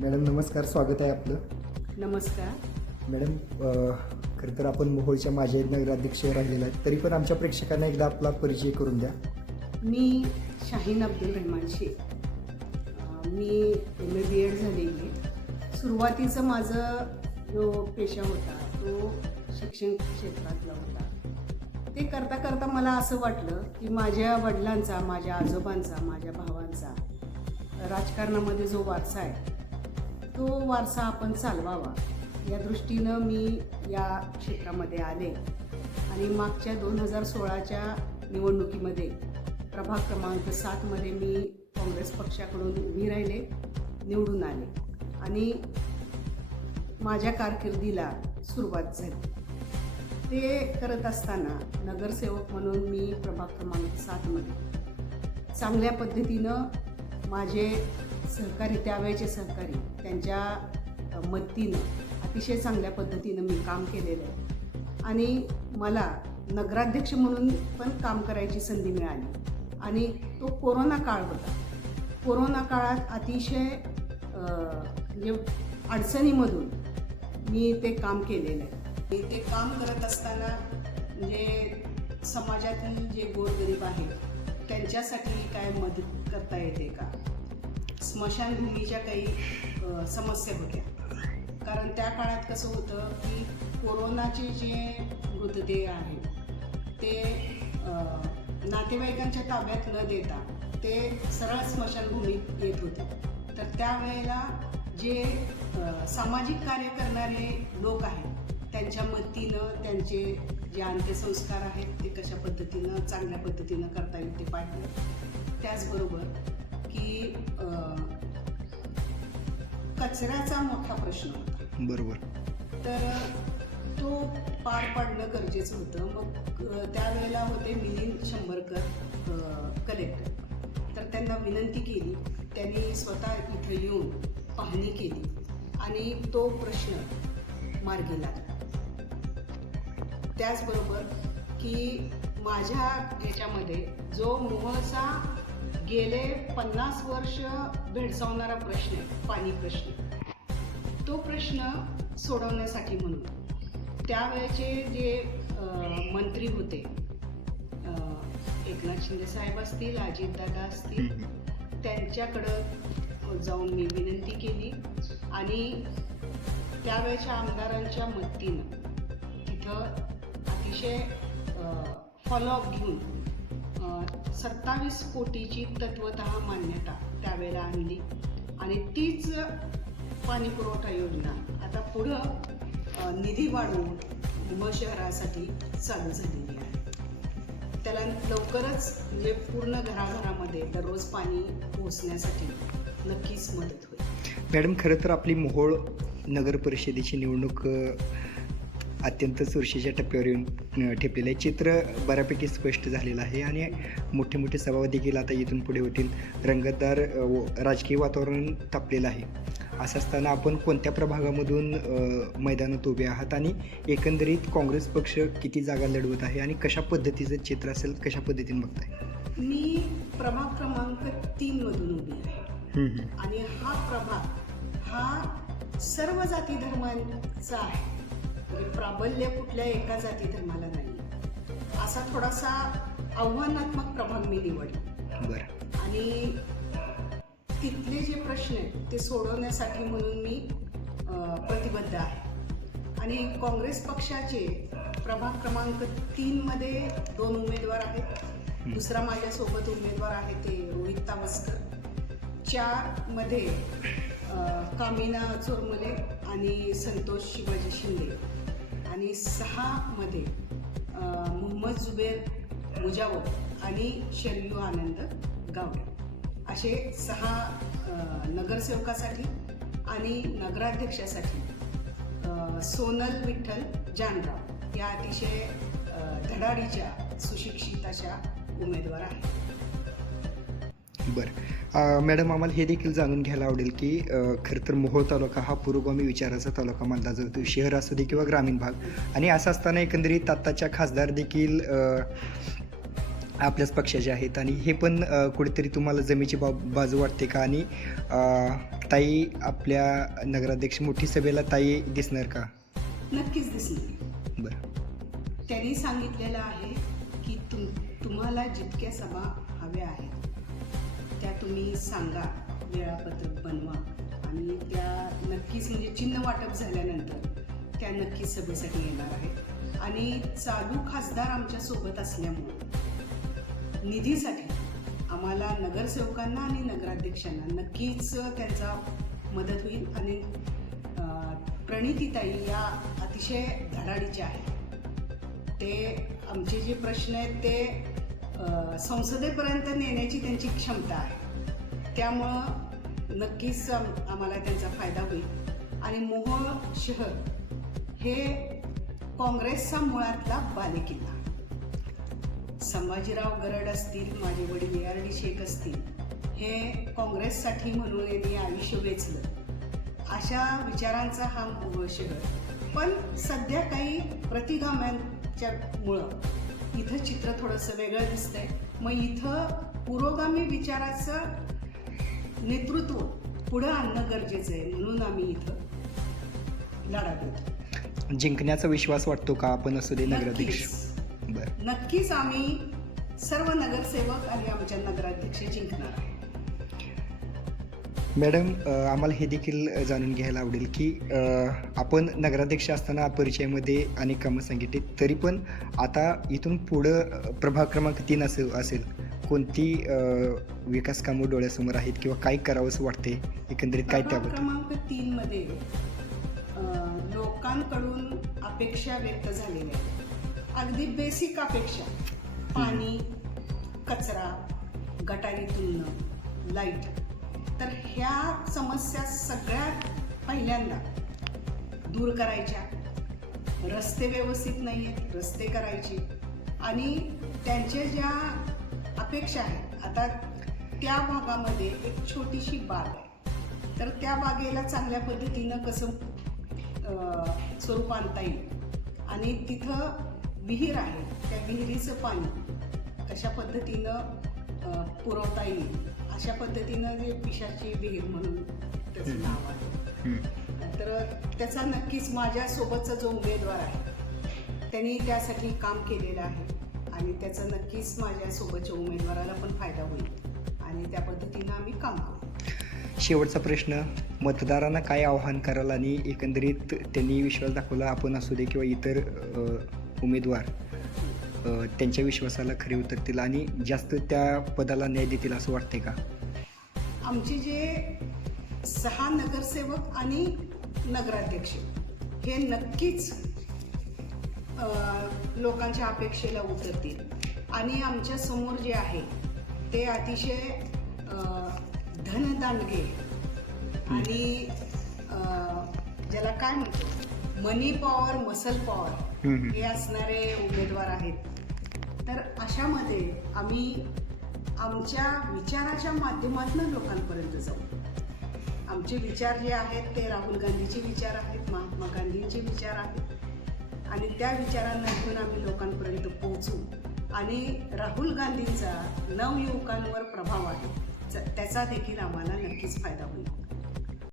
Madam नमस्कार स्वागत आहे आपलं. नमस्कार. मॅडम खरं तर आपण मोहोळच्या माझ्या नगराध्यक्ष राहिलेला आहे तरी पण आमच्या प्रेक्षकांना एकदा आपला परिचय करून द्या. मी शाहीन अब्दुल रहमान शेख मी एम ए बी एड झालेली आहे. सुरुवातीचं माझं जो पेशा होता तो शिक्षण क्षेत्रातला होता. ते करता करता मला असं वाटलं की माझ्या वडिलांचा माझ्या आजोबांचा माझ्या भावांचा राजकारणामध्ये जो वारसा आहे तो वारसा आपण चालवावा. या दृष्टीनं मी या क्षेत्रामध्ये आले आणि मागच्या दोन हजार सोळाच्या निवडणुकीमध्ये प्रभाग क्रमांक सातमध्ये मी काँग्रेस पक्षाकडून उभी राहिले निवडून आले आणि माझ्या कारकिर्दीला सुरुवात झाली. ते करत असताना नगरसेवक म्हणून मी प्रभाग क्रमांक सातमध्ये चांगल्या पद्धतीनं माझे सहकारी त्यावेळेचे सहकारी त्यांच्या मदतीनं अतिशय चांगल्या पद्धतीनं मी काम केलेलं आहे. आणि मला नगराध्यक्ष म्हणून पण काम करायची संधी मिळाली. आणि तो कोरोना काळ होता. कोरोना काळात अतिशय म्हणजे अडचणीमधून मी ते काम केलेलं आहे. मी ते काम करत असताना म्हणजे समाजातील जे गोरगरीब आहेत त्यांच्यासाठी काय मदत करता येते का? स्मशानभूमीच्या काही समस्या होत्या. कारण त्या काळात कसं होतं की कोरोनाचे जे मृतदेह आहेत ते नातेवाईकांच्या ताब्यात न देता ते सरळ स्मशानभूमीत येत होते. तर त्यावेळेला जे सामाजिक कार्य करणारे लोक आहेत त्यांच्या मदतीनं त्यांचे जे अंत्यसंस्कार आहेत ते कशा पद्धतीनं चांगल्या पद्धतीनं करता येईल ते पाहिजे त्याचबरोबर की कचऱ्याचा मोठा प्रश्न होता. बरोबर. तर तो पार पाडणं गरजेचं होतं. मग त्यावेळेला होते मिलिंद शंभरकर कलेक्टर तर त्यांना विनंती केली. त्यांनी स्वतः इथं येऊन पाहणी केली. आणि तो प्रश्न मार्गी लागला. त्याचबरोबर की माझ्या ह्याच्यामध्ये जो मोहचा गेले पन्नास वर्ष भेडसावणारा प्रश्न आहे पाणी प्रश्न. तो प्रश्न सोडवण्यासाठी म्हणून. त्यावेळेचे जे मंत्री होते एकनाथ शिंदे साहेब असतील अजितदादा असतील त्यांच्याकडं जाऊन मी विनंती केली आणि त्यावेळेच्या आमदारांच्या मदतीनं तिथं अतिशय फॉलोअप घेऊन सत्तावीस कोटीची तत्वत मान्यता त्यावेळेला आणली. आणि तीच पाणी पुरवठा योजना आता पुढं निधी वाढवून मुंबई शहरासाठी चालू झालेली आहे. त्याला लवकरच म्हणजे पूर्ण घराघरामध्ये दररोज पाणी पोहोचण्यासाठी नक्कीच मदत होईल. मॅडम खरं तर आपली मोहोळ नगर परिषदेची निवडणूक अत्यंत चुरशीच्या टप्प्यावर येऊन ठेपलेलं आहे. चित्र बऱ्यापैकी स्पष्ट झालेलं आहे आणि मोठे मोठे सभा देखील आता इथून पुढे होतील. रंगतदार राजकीय वातावरण तापलेलं आहे. असं असताना आपण कोणत्या प्रभागामधून मैदानात उभे आहात आणि एकंदरीत काँग्रेस पक्ष किती जागा लढवत आहे आणि कशा पद्धतीचं चित्र असेल कशा पद्धतीने बघताय? मी प्रभाग क्रमांक तीन मधून उभी आहे. आणि हा प्रभाग हा सर्व जाती धर्मांचा आहे. प्राबल्य कुठल्या एका जाती धर्माला नाही असा थोडासा आव्हानात्मक प्रभाग मी निवडला. बरं. आणि तिथले जे प्रश्न आहेत ते सोडवण्यासाठी म्हणून मी प्रतिबद्ध आहे. आणि काँग्रेस पक्षाचे प्रभाग क्रमांक तीनमध्ये दोन उमेदवार आहेत. दुसरा माझ्यासोबत उमेदवार आहे ते रोहित तावस्कर चारमध्ये कामिना चोरमले आणि संतोष शिवाजी शिंदे. आणि सहामध्ये मोहम्मद जुबेर मुजावर आणि शरयू आनंद गावडे. असे सहा नगरसेवकासाठी आणि नगराध्यक्षासाठी सोनल विठ्ठल जानराव या अतिशय धडाडीच्या सुशिक्षित अशा उमेदवार आहेत. बरं. मॅडम आम्हाला हे देखील जाणून घ्यायला आवडेल की खरं तर मोहोळ तालुका हा पुरोगामी विचाराचा तालुका मानला जातो. शहर असू दे किंवा ग्रामीण भाग. आणि असं असताना एकंदरीत आत्ताच्या खासदार देखील आपल्याच पक्षाचे आहेत. आणि हे पण कुठेतरी तुम्हाला जमेची बा बाजू वाटते का? आणि ताई आपल्या नगराध्यक्ष मोठी सभेला ताई दिसणार का? नक्कीच दिसणार. बरं. त्यांनी सांगितलेलं आहे की तुम तुम्हाला जितक्या सभा हव्या आहेत तुम्ही सांगा वेळापत्रक बनवा. आणि त्या नक्कीच म्हणजे चिन्ह वाटप झाल्यानंतर त्या नक्कीच सभेसाठी येणार आहेत. आणि चालू खासदार आमच्यासोबत असल्यामुळं निधीसाठी आम्हाला नगरसेवकांना आणि नगराध्यक्षांना नक्कीच त्यांचा मदत होईल. आणि प्रणितीताई या अतिशय धडाडीच्या आहेत. ते आमचे जे प्रश्न आहेत ते संसदेपर्यंत नेण्याची त्यांची क्षमता आहे. त्यामुळं नक्कीच आम्हाला त्यांचा फायदा होईल. आणि मोहोळ शहर हे काँग्रेसचा मुळातला बालेकिल्ला. संभाजीराव गरड असतील माझे वडील ए आर डी शेख असतील हे काँग्रेससाठी म्हणून यांनी आयुष्य वेचलं. अशा विचारांचा हा मोहोळ शहर. पण सध्या काही प्रतिगाम्यांच्या मुळं इथं चित्र थोडंसं वेगळं दिसतंय. मग इथं पुरोगामी विचाराचं नेतृत्व पुढं आणणं गरजेचं आहे म्हणून आम्ही इथं लढा देतो जिंकण्याचा विश्वास वाटतो का? आपण असू दे नगराध्यक्ष. नक्कीच. आम्ही सर्व नगरसेवक आणि आमच्या नगराध्यक्ष जिंकणार आहे मॅडम आम्हाला हे देखील जाणून घ्यायला आवडेल की आपण नगराध्यक्ष असताना परिचयामध्ये अनेक कामं सांगितली तरी पण आता इथून पुढं प्रभाग क्रमांक तीन असेल असेल. कोणती विकास कामं डोळ्यासमोर आहेत किंवा काय करावंसं वाटते एकंदरीत काय त्याबद्दल? क्रमांक तीन मध्ये अं, लोकांकडून अपेक्षा व्यक्त झालेल्या आहेत. अगदी बेसिक अपेक्षा. पाणी कचरा गटारीतून लाइट तर ह्या समस्या सगळ्यात पहिल्यांदा दूर करायच्या. रस्ते व्यवस्थित नाही आहेत रस्ते करायचे. आणि त्यांच्या ज्या अपेक्षा आहेत आता त्या भागामध्ये एक छोटीशी बाग आहे. तर त्या बागेला चांगल्या पद्धतीनं कसं स्वरूप आणता येईल? आणि तिथं विहीर आहे. त्या विहिरीचं पाणी कशा पद्धतीनं पुरवता येईल? अशा पद्धतीनं जे पिशाची विहीर म्हणून त्याचं नाव आहे. तर त्याचा नक्कीच माझ्यासोबतचा जो उमेदवार आहे त्यांनी त्यासाठी काम केलेलं आहे. आणि त्याचा नक्कीच माझ्यासोबतच्या उमेदवाराला पण फायदा होईल. आणि त्या पद्धतीनं आम्ही काम करू. शेवटचा प्रश्न मतदारांना काय आव्हान कराल आणि एकंदरीत त्यांनी विश्वास दाखवला आपण असू दे किंवा इतर उमेदवार त्यांच्या विश्वासाला खरे उतरतील आणि जास्त त्या पदाला न्याय देतील असं वाटते का? आमचे जे सहा नगरसेवक आणि नगराध्यक्ष हे नक्कीच लोकांच्या अपेक्षेला उतरतील. आणि आमच्यासमोर जे आहे ते अतिशय धनदांडगे आणि ज्याला काय म्हणतो? Money power muscle power. हे असणारे उमेदवार आहेत. तर अशामध्ये आम्ही आमच्या विचाराच्या माध्यमातून लोकांपर्यंत जाऊ. आमचे विचार जे आहेत ते राहुल गांधीचे विचार आहेत महात्मा गांधींचे विचार आहेत. आणि त्या विचारांना घेऊन आम्ही लोकांपर्यंत पोहोचू. आणि राहुल गांधींचा नवयुवकांवर प्रभाव आहे. ज- त्याचा देखील आम्हाला नक्कीच फायदा होईल.